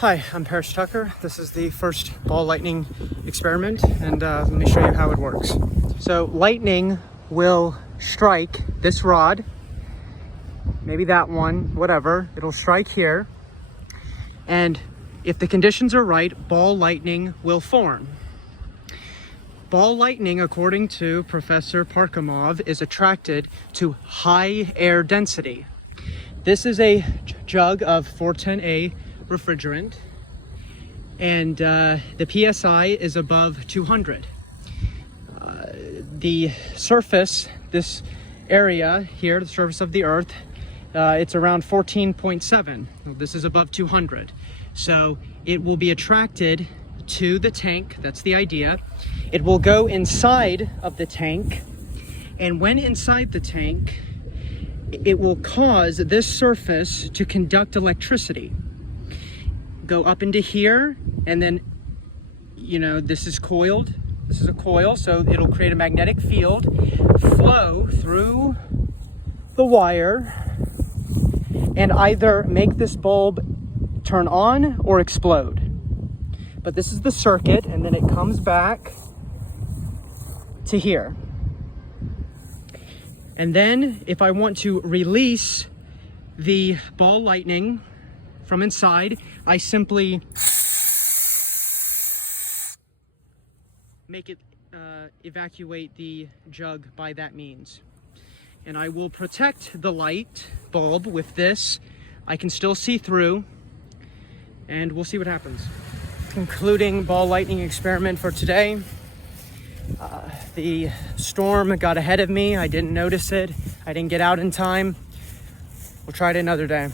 Hi, I'm Parrish Tucker. This is the first ball lightning experiment, and let me show you how it works. So lightning will strike this rod, maybe that one, whatever. It'll strike here, and if the conditions are right, ball lightning will form. Ball lightning, according to Professor Parkhomov, is attracted to high air density. This is a jug of 410A refrigerant, and the PSI is above 200. The surface, this area here, the surface of the earth, it's around 14.7. This is above 200. So it will be attracted to the tank. That's the idea. It will go inside of the tank, and when inside the tank, it will cause this surface to conduct electricity. Go up into here, and then, you know, this is coiled. This is a coil, so it'll create a magnetic field, flow through the wire, and either make this bulb turn on or explode. But this is the circuit, and then it comes back to here. And then if I want to release the ball lightning from inside, I simply make it evacuate the jug by that means. And I will protect the light bulb with this. I can still see through, and we'll see what happens. Concluding ball lightning experiment for today. The storm got ahead of me. I didn't notice it. I didn't get out in time. We'll try it another day.